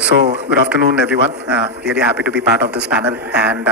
So, good afternoon, everyone. Really happy to be part of this panel, and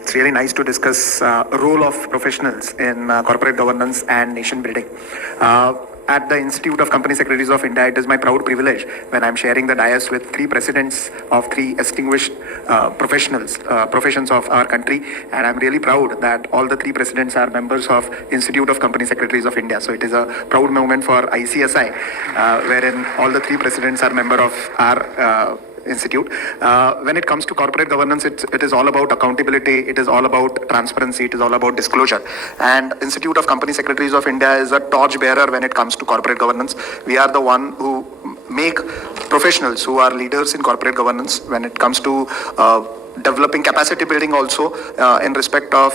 it's really nice to discuss role of professionals in corporate governance and nation building. At the Institute of Company Secretaries of India, it is my proud privilege when I'm sharing the dais with three presidents of three distinguished professions of our country, and I'm really proud that all the three presidents are members of Institute of Company Secretaries of India. So it is a proud moment for ICSI, wherein all the three presidents are member of our institute. When it comes to corporate governance, it is all about accountability, it is all about transparency, it is all about disclosure. And Institute of Company Secretaries of India is a torch bearer when it comes to corporate governance. We are the one who make professionals who are leaders in corporate governance when it comes to developing capacity building also in respect of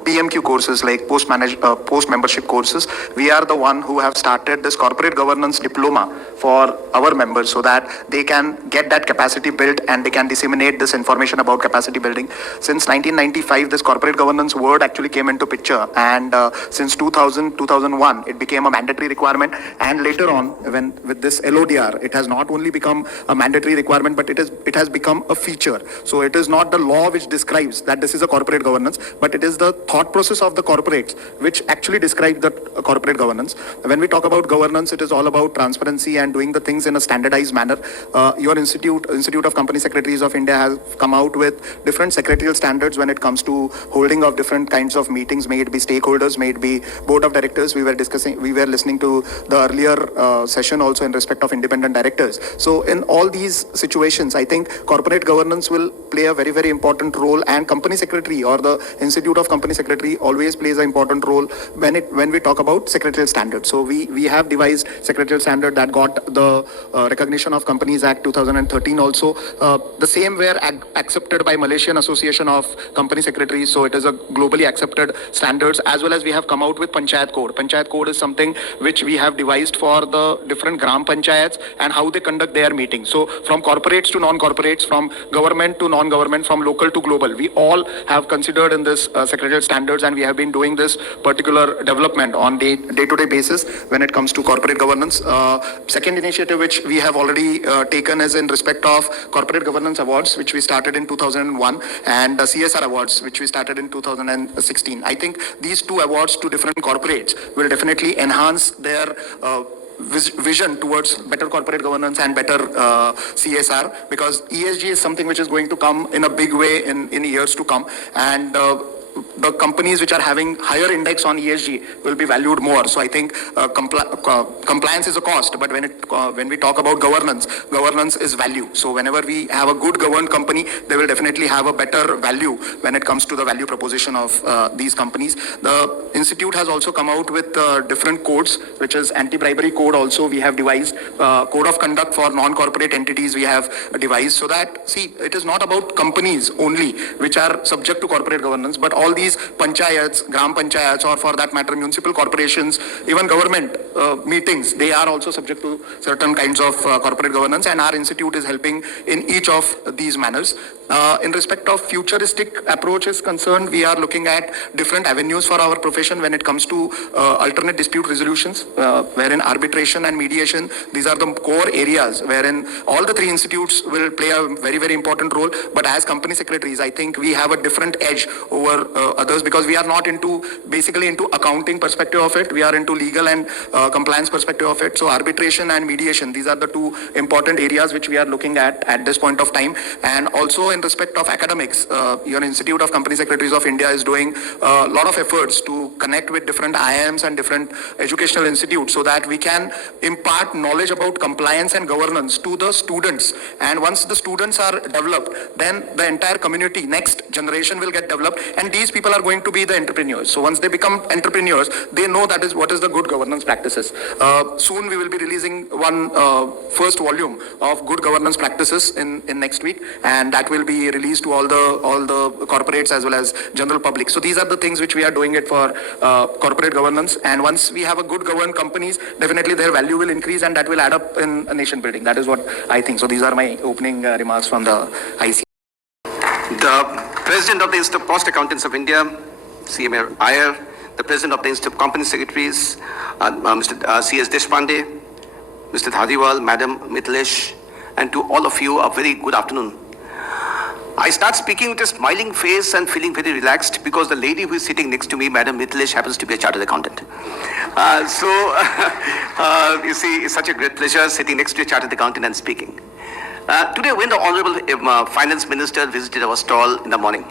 PMQ courses like post membership courses. We are the one who have started this corporate governance diploma for our members so that they can get that capacity built and they can disseminate this information about capacity building. Since 1995, this corporate governance word actually came into picture, and since 2001, it became a mandatory requirement. And later on, when with this LODR, it has not only become a mandatory requirement, but it has become a feature. So it is not the law which describes that this is a corporate governance, but it is the thought process of the corporates which actually describe the corporate governance. When we talk about governance, it is all about transparency and doing the things in a standardized manner. Your Institute of Company Secretaries of India has come out with different secretarial standards when it comes to holding of different kinds of meetings, may it be stakeholders, may it be board of directors. We were listening to the earlier session also in respect of independent directors. So in all these situations, I think corporate governance will play a very, very important role, and company secretary or the Institute of Company Secretary always plays an important role when we talk about secretarial standards. So we have devised secretarial standard that got the recognition of Companies Act 2013 also. The same were accepted by Malaysian Association of Company Secretaries. So it is a globally accepted standards, as well as we have come out with Panchayat Code. Panchayat Code is something which we have devised for the different Gram Panchayats and how they conduct their meetings. So from corporates to non-corporates, from government to non-government, from local to global, we all have considered in this secretarial standards, and we have been doing this particular development on day-to-day basis when it comes to corporate governance. Second initiative which we have already taken is in respect of corporate governance awards, which we started in 2001, and CSR awards, which we started in 2016. I think these two awards to different corporates will definitely enhance their vision towards better corporate governance and better CSR, because ESG is something which is going to come in a big way in years to come, and the companies which are having higher index on ESG will be valued more. So I think compliance is a cost, but when we talk about governance is value. So whenever we have a good governed company, they will definitely have a better value when it comes to the value proposition of these companies. The institute has also come out with different codes, which is anti-bribery code also we have devised, code of conduct for non-corporate entities we have devised, so that, see, it is not about companies only which are subject to corporate governance, but all these panchayats, gram panchayats, or for that matter municipal corporations, even government meetings, they are also subject to certain kinds of corporate governance, and our institute is helping in each of these manners. In respect of futuristic approach is concerned, we are looking at different avenues for our profession when it comes to alternate dispute resolutions, wherein arbitration and mediation, these are the core areas wherein all the three institutes will play a very, very important role. But as company secretaries, I think we have a different edge over others, because we are not basically into accounting perspective of it, we are into legal and compliance perspective of it. So arbitration and mediation, these are the two important areas which we are looking at this point of time. And also in respect of academics, your Institute of Company Secretaries of India is doing a lot of efforts to connect with different IIMs and different educational institutes so that we can impart knowledge about compliance and governance to the students. And once the students are developed, then the entire community, next generation will get developed, and these people are going to be the entrepreneurs. So once they become entrepreneurs, they know that is what is the good governance practices. Soon we will be releasing one first volume of good governance practices in next week, and that will be released to all the corporates as well as general public. So these are the things which we are doing it for corporate governance, and once we have a good governed companies, definitely their value will increase, and that will add up in a nation building. That is what I think. So these are my opening remarks from the IC. The President of the Institute of Cost Accountants of India, CMA Iyer, the President of the Institute of Company Secretaries, Mr. C.S. Deshpande, Mr. Dhadiwal, Madam Mithilesh, and to all of you, a very good afternoon. I start speaking with a smiling face and feeling very relaxed because the lady who is sitting next to me, Madam Mithilesh, happens to be a chartered accountant. You see, it's such a great pleasure sitting next to a chartered accountant and speaking. Today, when the Honorable Finance Minister visited our stall in the morning,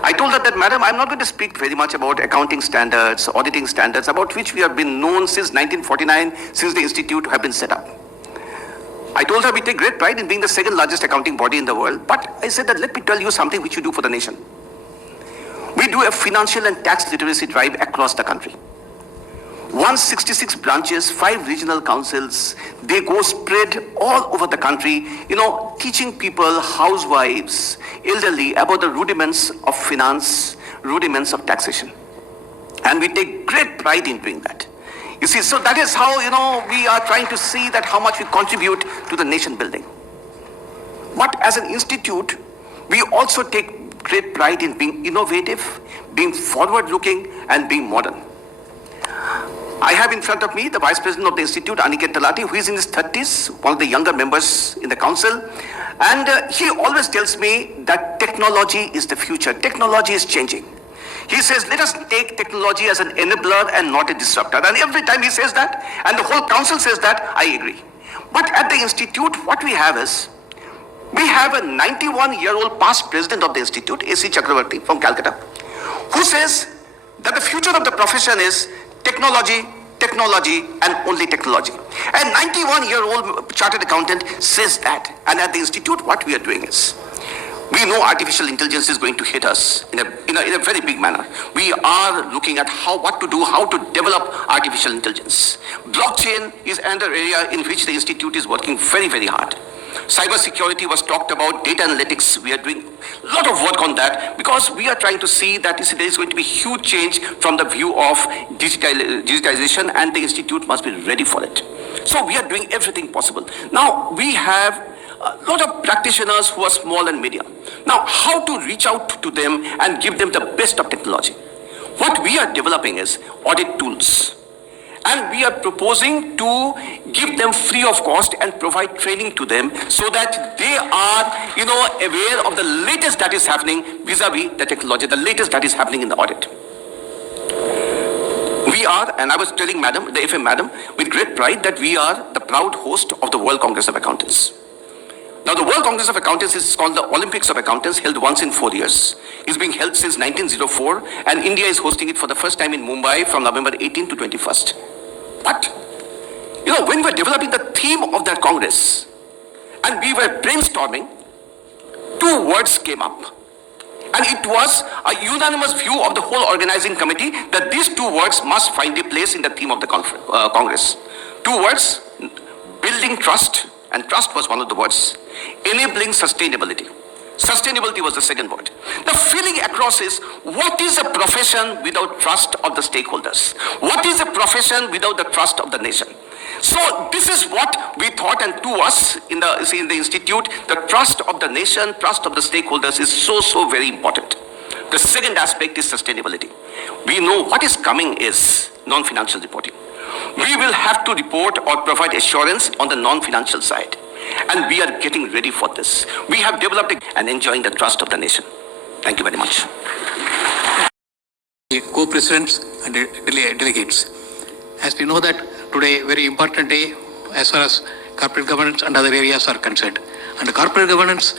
I told her that, Madam, I'm not going to speak very much about accounting standards, auditing standards, about which we have been known since 1949, since the Institute have been set up. I told her we take great pride in being the second largest accounting body in the world, but I said that let me tell you something which you do for the nation. We do a financial and tax literacy drive across the country. 166 branches, 5 regional councils, they go spread all over the country, teaching people, housewives, elderly, about the rudiments of finance, rudiments of taxation. And we take great pride in doing that. You see, so that is how, we are trying to see that how much we contribute to the nation building. But as an institute, we also take great pride in being innovative, being forward-looking, and being modern. I have in front of me the Vice President of the Institute, Aniket Talati, who is in his 30s, one of the younger members in the council. And he always tells me that technology is the future. Technology is changing. He says, let us take technology as an enabler and not a disruptor. And every time he says that, and the whole council says that, I agree. But at the institute, what we have is, we have a 91-year-old past president of the institute, A.C. Chakravarti from Calcutta, who says that the future of the profession is technology, technology, and only technology. A 91-year-old chartered accountant says that. And at the institute, what we are doing is, we know artificial intelligence is going to hit us in a very big manner. We are looking at what to do, how to develop artificial intelligence. Blockchain is another area in which the institute is working very, very hard. Cybersecurity was talked about, data analytics, we are doing a lot of work on that because we are trying to see that there is going to be huge change from the view of digitization, and the institute must be ready for it. So we are doing everything possible. Now we have a lot of practitioners who are small and medium. Now, how to reach out to them and give them the best of technology? What we are developing is audit tools. And we are proposing to give them free of cost and provide training to them so that they are, aware of the latest that is happening vis-a-vis the technology, the latest that is happening in the audit. We are, and I was telling Madam, the FM Madam, with great pride that we are the proud host of the World Congress of Accountants. Now, the World Congress of Accountants is called the Olympics of Accountants, held once in 4 years. It's being held since 1904, and India is hosting it for the first time in Mumbai from November 18 to 21st. But, when we were developing the theme of that Congress, and we were brainstorming, 2 words came up. And it was a unanimous view of the whole organizing committee that these 2 words must find a place in the theme of the Congress. 2 words, building trust, and trust was one of the words. Enabling sustainability. Sustainability was the second word. The feeling across is, what is a profession without trust of the stakeholders? What is a profession without the trust of the nation? So this is what we thought, and to us in the institute, the trust of the nation, trust of the stakeholders is so very important. The second aspect is sustainability. We know what is coming is non-financial reporting. We will have to report or provide assurance on the non-financial side. And we are getting ready for this. We have developed and enjoying the trust of the nation. Thank you very much. Co-presidents and delegates. As we know that today, very important day as far as corporate governance and other areas are concerned. And corporate governance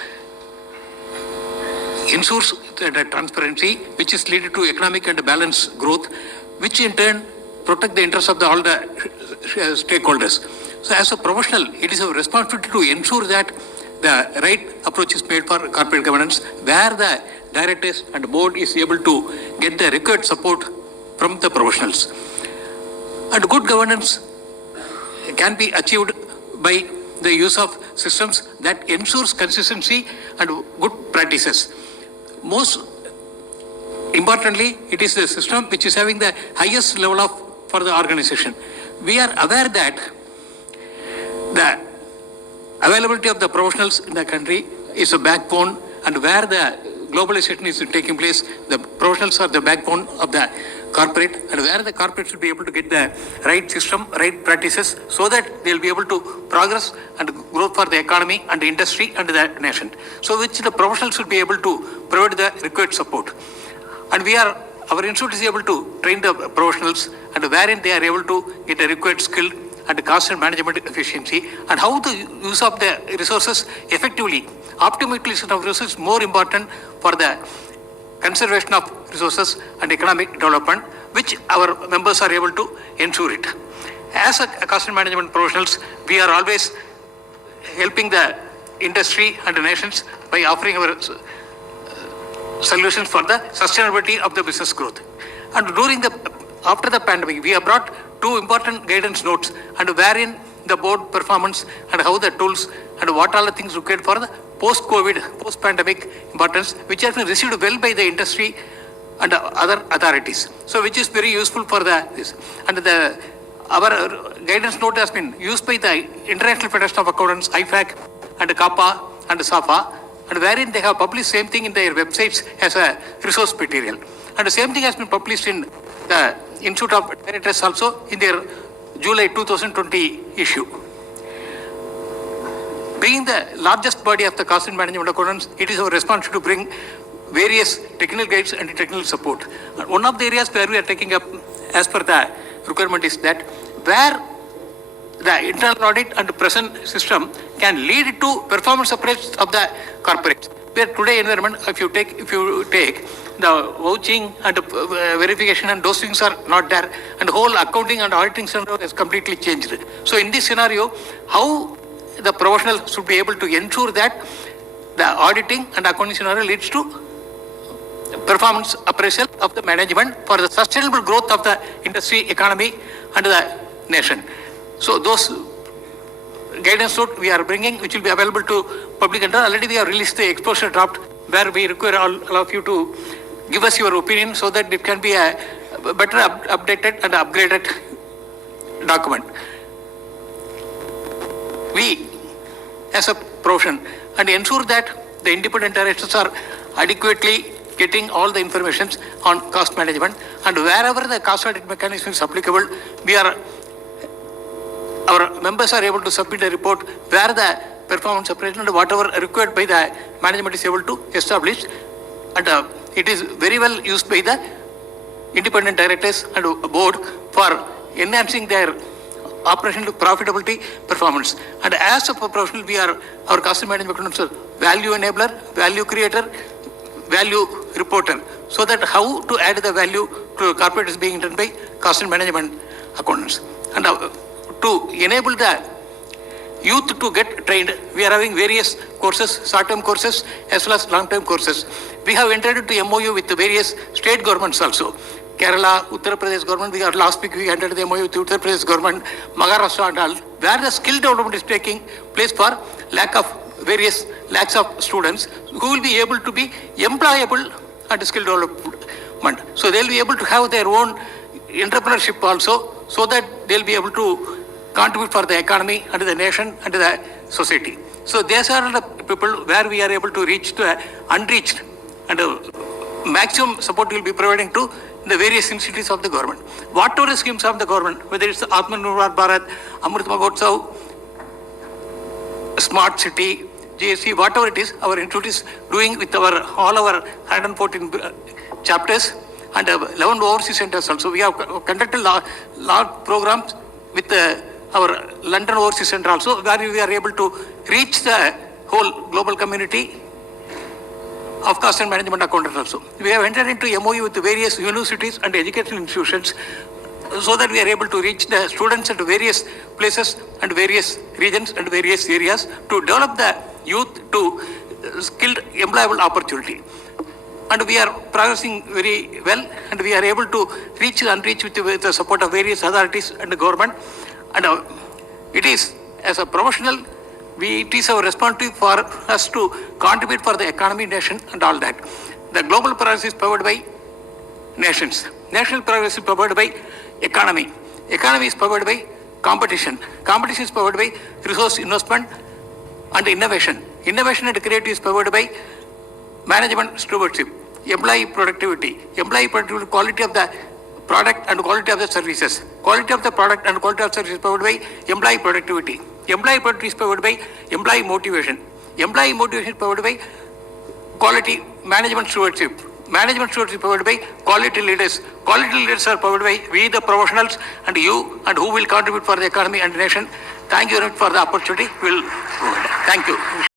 ensures the transparency, which is leading to economic and balanced growth, which in turn protect the interests of all the stakeholders. So as a professional, it is a responsibility to ensure that the right approach is made for corporate governance, where the directors and board is able to get the required support from the professionals. And good governance can be achieved by the use of systems that ensures consistency and good practices. Most importantly, it is the system which is having the highest level of for the organization. We are aware that the availability of the professionals in the country is a backbone, and where the globalization is taking place, the professionals are the backbone of the corporate, and where the corporate should be able to get the right system, right practices, so that they'll be able to progress and growth for the economy and the industry and the nation. So which the professionals should be able to provide the required support. And our institute is able to train the professionals, and wherein they are able to get a required skill and cost and management efficiency, and how to use up the resources effectively. Optimal utilization of resources is more important for the conservation of resources and economic development, which our members are able to ensure it. As a cost and management professionals, we are always helping the industry and the nations by offering our solutions for the sustainability of the business growth. And after the pandemic, we have brought two important guidance notes, and wherein the board performance and how the tools and what all the things required for the post-COVID, post-pandemic importance, which has been received well by the industry and other authorities. So which is very useful for this. And our guidance note has been used by the International Federation of Accountants, IFAC, and CAPA and SAFA, and wherein they have published same thing in their websites as a resource material. And the same thing has been published in the Institute of Directors also in their July 2020 issue. Being the largest body of the cost and management accountants, it is our responsibility to bring various technical guides and technical support. One of the areas where we are taking up as per the requirement is that where the internal audit and present system can lead to performance appraisals of the corporates. Where today environment, if you take the vouching and verification and those things are not there, and whole accounting and auditing scenario has completely changed. So in this scenario, how the professional should be able to ensure that the auditing and accounting scenario leads to performance appraisal of the management for the sustainable growth of the industry, economy and the nation. So those guidance note we are bringing, which will be available to public, and already we have released the exposure draft, where we require all of you to give us your opinion so that it can be a better updated and upgraded document. We, as a profession, and ensure that the independent directors are adequately getting all the information on cost management, and wherever the cost audit mechanism is applicable, our members are able to submit a report where the performance appraisal and whatever required by the management is able to establish, and it is very well used by the independent directors and board for enhancing their operational profitability performance. And as a professional, our cost management accountants value enabler, value creator, value reporter, so that how to add the value to corporate is being done by cost and management accountants. And to enable the youth to get trained, we are having various courses, short-term courses as well as long-term courses. We have entered into MOU with the various state governments also. Kerala, Uttar Pradesh government, last week we entered the MOU with Uttar Pradesh government, Maharashtra and all, where the skill development is taking place for various lakhs of students who will be able to be employable and skill development. So they'll be able to have their own entrepreneurship also, so that they'll be able to contribute for the economy and the nation and the society. So these are the people where we are able to reach to unreached, and maximum support will be providing to the various institutes of the government. Whatever schemes of the government, whether it's the Atmanirbhar Bharat, Amrit Mahotsav, Smart City, GSC, whatever it is, our institute is doing with all our 114 chapters and 11 overseas centers also. We have conducted large programs with our London overseas center also, where we are able to reach the whole global community of cost and management accountants also. We have entered into MOU with various universities and educational institutions, so that we are able to reach the students at various places and various regions and various areas to develop the youth to skilled employable opportunity. And we are progressing very well, and we are able to reach and unreach with the support of various authorities and the government. And it is, as a professional, it is our responsibility for us to contribute for the economy, nation and all that. The global progress is powered by nations. National progress is powered by economy. Economy is powered by competition. Competition is powered by resource investment and innovation. Innovation and creativity is powered by management stewardship. Employee productivity, quality of the product and quality of the services. Quality of the product and quality of services provided by employee productivity. Employee productivity is provided by employee motivation. Employee motivation is provided by quality management stewardship. Management stewardship is provided by quality leaders. Quality leaders are provided by we the professionals and you and who will contribute for the economy and the nation. Thank you very much for the opportunity. Thank you.